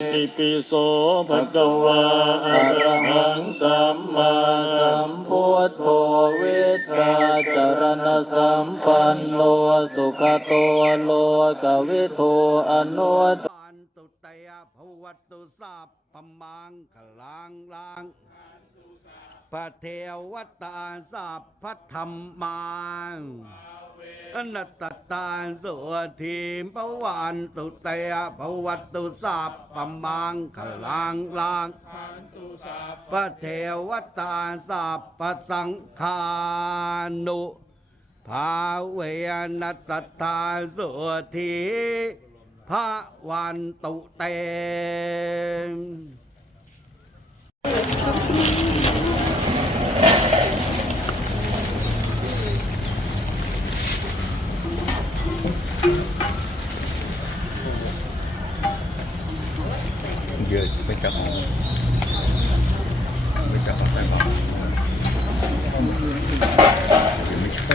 อิปิโสภะคะวาอะระหังสัมมาสัมพุทโธเวชชาจารณสัมปันโนสุขโตโลกวิโทอนุตปันตุเตยภวัตุสัพพมังคลังลังพระเทวตาสัพพธรรมัง นัตตาสุทีมปวันตุเตยภวัตตุสัพพมังคลังลังพระเทวตาสัพพสังฆานุภาเวนัสตาสุธีพระวันตุเต giờ chỉ phải chọn phải chọn phải bỏ chỉ mới có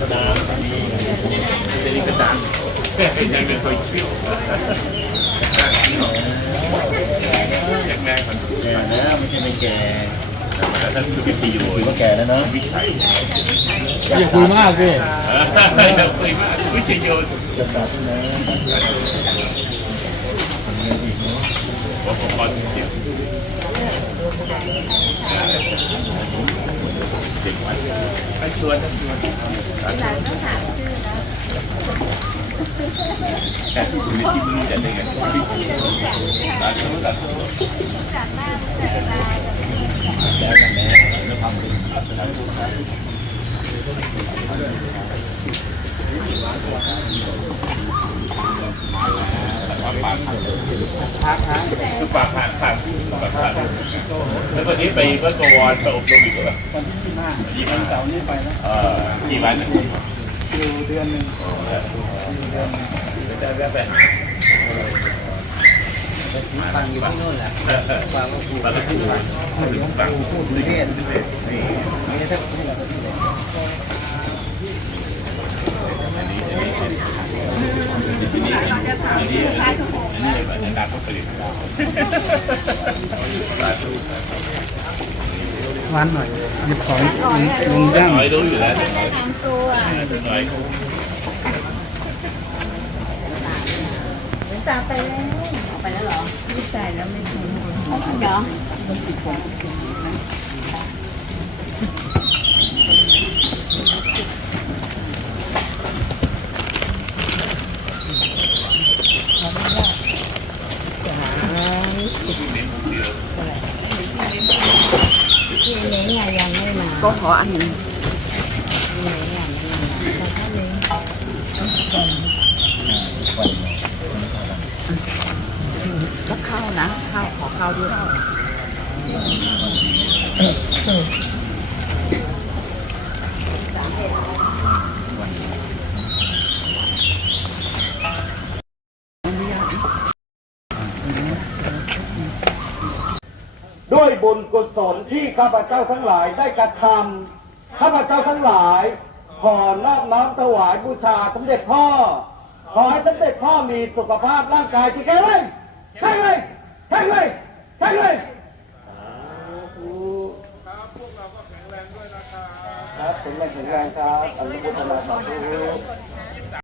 ยอะไปจับเอาไปจับเอาไปบอกไม่ชอบนะใช่แก่แล้วไม่ใช่ไม่แก่ท่านคือเป็นปีอยู่ถือว่าแก่แล้วเนาะวิชัย อย่าคุยมากสิ เราคุยมากวิชัยโยน จะตัดที่ไหน ผมขอเสียงเด็กวั ดให้ชวนชวนหลานต้องถามชื่อนะการที่คุณในที่มือจะได้ไงร้านรู้จักคื อปากผ่านผ่านปากผ่านแล้ววันนี้ไปวัดบวรไปอบรมอีกเหรอวันที่ยี่ห้าวันเสาร์นี้ไปนะเออกี่วันนะอยู่เดือนหนึ่งจะแวะไปฟังอยู่ที่นู่นแหละฟังก็ถูกมาแล้วพูดมาถึงฟังพูดเรียนนี่นี่ถ้าอันนี้อันนี้ อันนี้อันนี้อันนี้อันนี้ในการผลิตสาธุ วันหน่อยหยิบของลุงย่าง น้อยรู้อยู่แล้วน้อยน้อย ตาไปแล้วไปแล้วเหรอไม่ใส่แล้วไม่ถูกเหรอ พี่ ก็ขออันนี้เล้งอะยังไม่มาแล้งก็เข้านะ เข้าขอเข้าด้วย ด้วยบุญกุศลที่ข้าพเจ้าทั้งหลายได้กระทำข้าพเจ้าทั้งหลาย ขอนอบน้อมถวายบูชาสมเด็จพ่อ ขอให้สมเด็จพ่อมีสุขภาพร่างกายที่แข็งแรงแข็งแรงแข็งแรงแข็งแรงครับพวกเราก็แข็งแรงด้วยนะครับครับแข็งแรงแข็งแรงครับอนุโมทนาสาธุ